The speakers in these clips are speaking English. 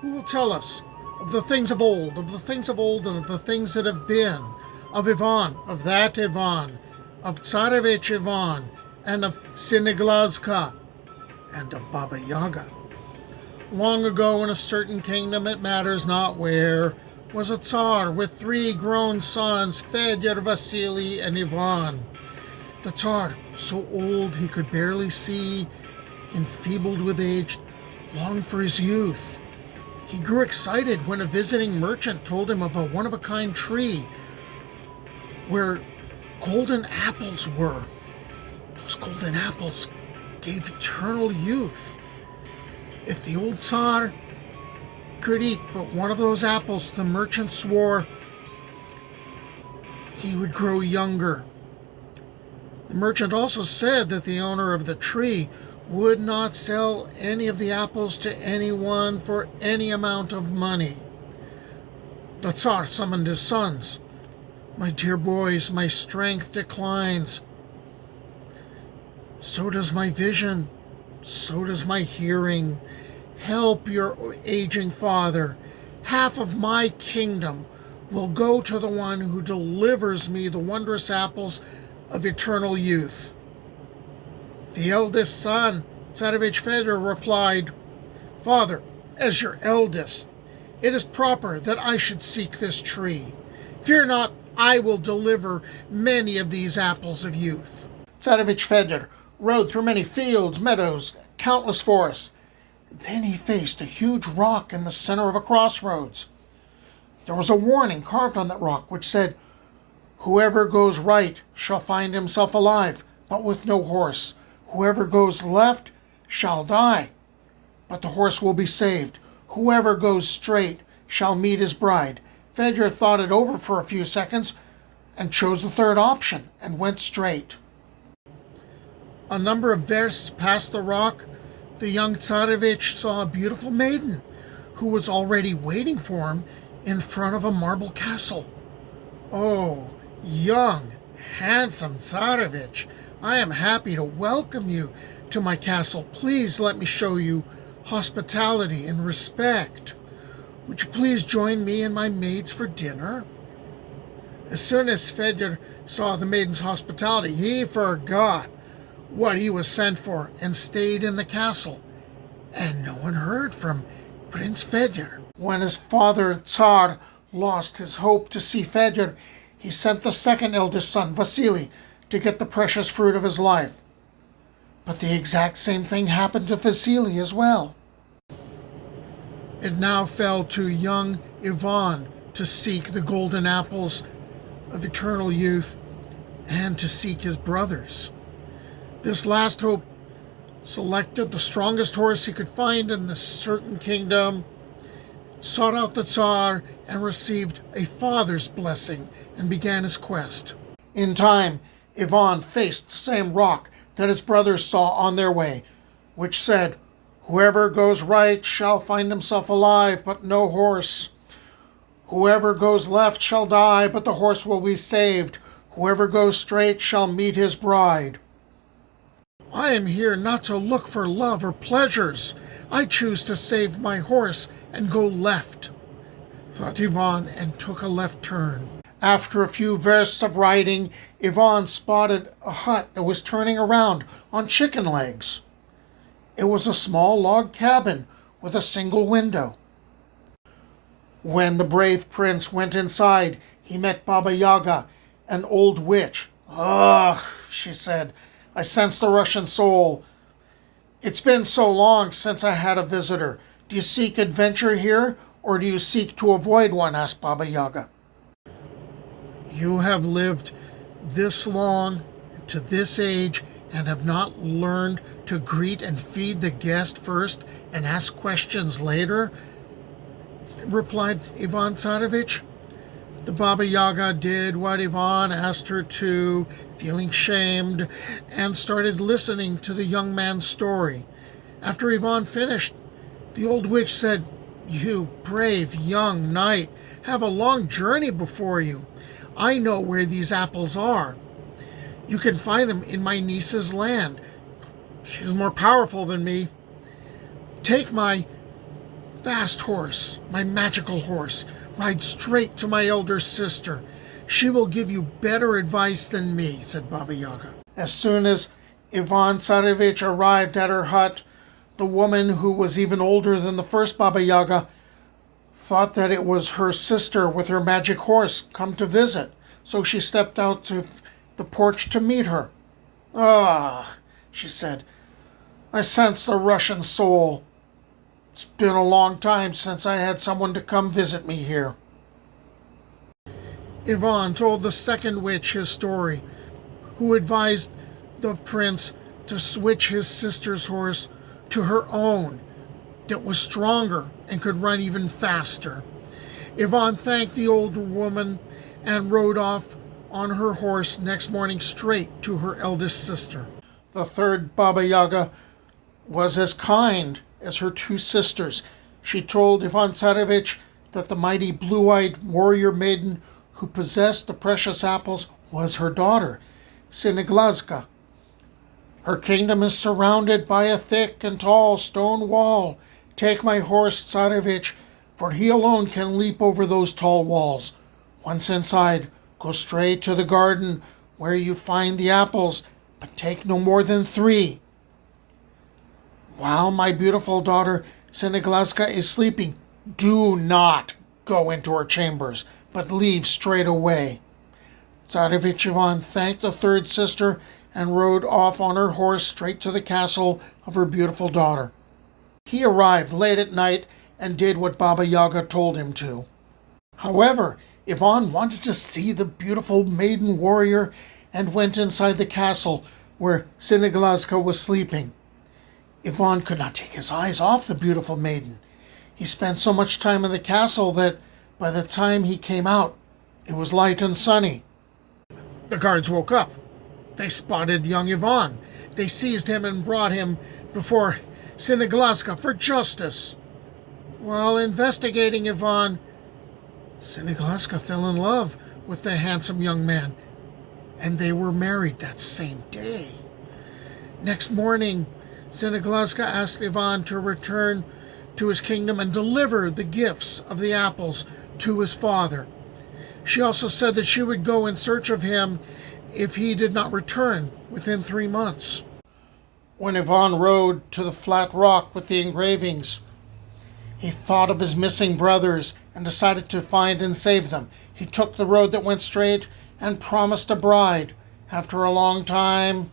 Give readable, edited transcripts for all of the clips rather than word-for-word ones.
Who will tell us of the things of old, and of the things that have been, of Ivan, of that Ivan, of Tsarevich Ivan, and of Siniglazka, and of Baba Yaga? Long ago in a certain kingdom, it matters not where, was a Tsar with 3 grown sons, Fedor, Vasily, and Ivan. The Tsar, so old he could barely see, enfeebled with age, longed for his youth. He grew excited when a visiting merchant told him of a one-of-a-kind tree where golden apples were. Those golden apples gave eternal youth. If the old Tsar could eat but one of those apples, the merchant swore he would grow younger. The merchant also said that the owner of the tree would not sell any of the apples to anyone for any amount of money. The Tsar summoned his sons. My dear boys, my strength declines. So does my vision. So does my hearing. Help your aging father. Half of my kingdom will go to the one who delivers me the wondrous apples of eternal youth. The eldest son, Tsarevich Fedor, replied, Father, as your eldest, it is proper that I should seek this tree. Fear not, I will deliver many of these apples of youth. Tsarevich Fedor rode through many fields, meadows, countless forests. Then he faced a huge rock in the center of a crossroads. There was a warning carved on that rock which said, Whoever goes right shall find himself alive, but with no horse. Whoever goes left shall die, but the horse will be saved. Whoever goes straight shall meet his bride. Fedor thought it over for a few seconds and chose the third option and went straight. A number of versts past the rock, the young Tsarevich saw a beautiful maiden who was already waiting for him in front of a marble castle. Oh, young, handsome Tsarevich, I am happy to welcome you to my castle. Please let me show you hospitality and respect. Would you please join me and my maids for dinner? As soon as Fedor saw the maiden's hospitality, he forgot what he was sent for and stayed in the castle. And no one heard from Prince Fedor. When his father, Tsar, lost his hope to see Fedor, he sent the second eldest son, Vasily, to get the precious fruit of his life. But the exact same thing happened to Vasily as well. It now fell to young Ivan to seek the golden apples of eternal youth and to seek his brothers. This last hope selected the strongest horse he could find in the certain kingdom, sought out the Tsar, and received a father's blessing and began his quest. In time, Ivan faced the same rock that his brothers saw on their way, which said, Whoever goes right shall find himself alive, but no horse. Whoever goes left shall die, but the horse will be saved. Whoever goes straight shall meet his bride. I am here not to look for love or pleasures. I choose to save my horse and go left, thought Ivan, and took a left turn. After a few versts of riding, Ivan spotted a hut that was turning around on chicken legs. It was a small log cabin with a single window. When the brave prince went inside, he met Baba Yaga, an old witch. Ugh, she said, I sense the Russian soul. It's been so long since I had a visitor. Do you seek adventure here, or do you seek to avoid one? Asked Baba Yaga. You have lived this long, to this age, and have not learned to greet and feed the guest first and ask questions later, replied Ivan Tsarevich. The Baba Yaga did what Ivan asked her to, feeling shamed, and started listening to the young man's story. After Ivan finished, the old witch said, You brave young knight have a long journey before you. I know where these apples are. You can find them in my niece's land. She's more powerful than me. Take my fast horse, my magical horse. Ride straight to my elder sister. She will give you better advice than me," said Baba Yaga. As soon as Ivan Tsarevich arrived at her hut, the woman, who was even older than the first Baba Yaga, thought that it was her sister with her magic horse come to visit, so she stepped out to the porch to meet her. "Ah," she said, "I sense the Russian soul. It's been a long time since I had someone to come visit me here." Ivan told the second witch his story, who advised the prince to switch his sister's horse to her own that was stronger and could run even faster. Ivan thanked the older woman and rode off on her horse next morning straight to her eldest sister. The third Baba Yaga was as kind as her two sisters. She told Ivan Tsarevich that the mighty blue-eyed warrior maiden who possessed the precious apples was her daughter, Siniglazka. "Her kingdom is surrounded by a thick and tall stone wall. Take my horse, Tsarevich, for he alone can leap over those tall walls. Once inside, go straight to the garden where you find the apples, but take no more than 3. While my beautiful daughter Siniglazka is sleeping, do not go into her chambers, but leave straight away." Tsarevich Ivan thanked the third sister and rode off on her horse straight to the castle of her beautiful daughter. He arrived late at night and did what Baba Yaga told him to. However, Ivan wanted to see the beautiful maiden warrior and went inside the castle where Siniglazka was sleeping. Ivan could not take his eyes off the beautiful maiden. He spent so much time in the castle that by the time he came out, it was light and sunny. The guards woke up. They spotted young Ivan. They seized him and brought him before Siniglazka for justice. While investigating Ivan, Siniglazka fell in love with the handsome young man, and they were married that same day. Next morning, Siniglazka asked Ivan to return to his kingdom and deliver the gifts of the apples to his father. She also said that she would go in search of him if he did not return within 3 months. When Ivan rode to the flat rock with the engravings, he thought of his missing brothers and decided to find and save them. He took the road that went straight and promised a bride. After a long time,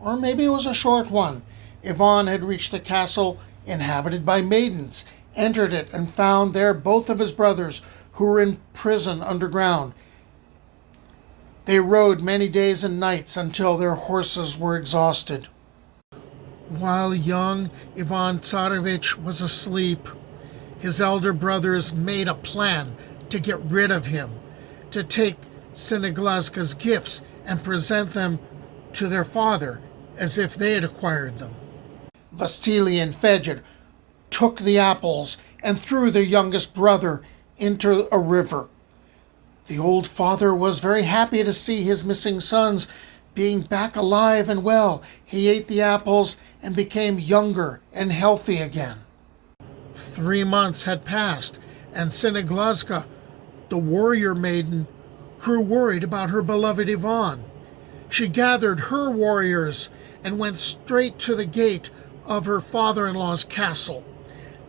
or maybe it was a short one, Ivan had reached the castle inhabited by maidens, entered it, and found there both of his brothers who were in prison underground. They rode many days and nights until their horses were exhausted. While young Ivan Tsarevich was asleep, his elder brothers made a plan to get rid of him, to take Siniglazka's gifts and present them to their father as if they had acquired them. Vasily and Fedor took the apples and threw their youngest brother into a river. The old father was very happy to see his missing sons being back alive and well. He ate the apples and became younger and healthy again. 3 months had passed, and Siniglazka, the warrior maiden, grew worried about her beloved Ivan. She gathered her warriors and went straight to the gate of her father-in-law's castle,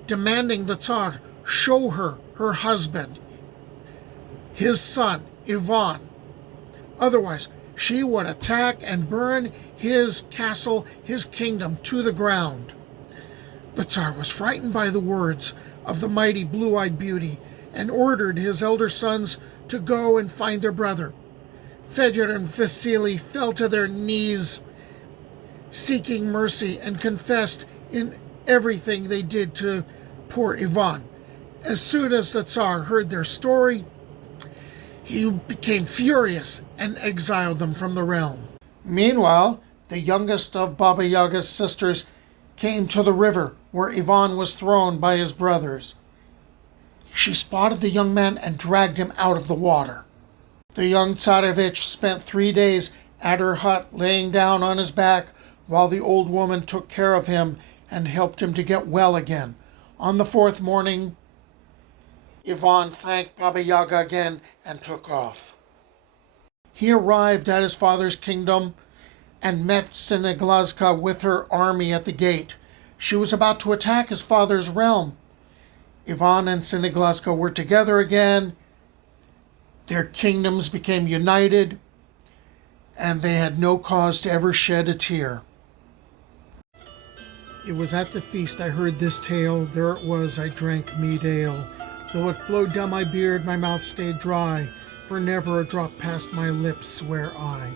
demanding the Tsar show her her husband, his son, Ivan. Otherwise, she would attack and burn his castle, his kingdom, to the ground. The Tsar was frightened by the words of the mighty blue-eyed beauty and ordered his elder sons to go and find their brother. Fedor and Vasily fell to their knees, seeking mercy, and confessed in everything they did to poor Ivan. As soon as the Tsar heard their story, he became furious and exiled them from the realm. Meanwhile, the youngest of Baba Yaga's sisters came to the river where Ivan was thrown by his brothers. She spotted the young man and dragged him out of the water. The young Tsarevich spent 3 days at her hut laying down on his back while the old woman took care of him and helped him to get well again. On the fourth morning, Ivan thanked Baba Yaga again and took off. He arrived at his father's kingdom and met Siniglazka with her army at the gate. She was about to attack his father's realm. Ivan and Siniglazka were together again. Their kingdoms became united, and they had no cause to ever shed a tear. It was at the feast I heard this tale. There it was, I drank mead ale. Though it flowed down my beard, my mouth stayed dry, for never a drop passed my lips, swear I.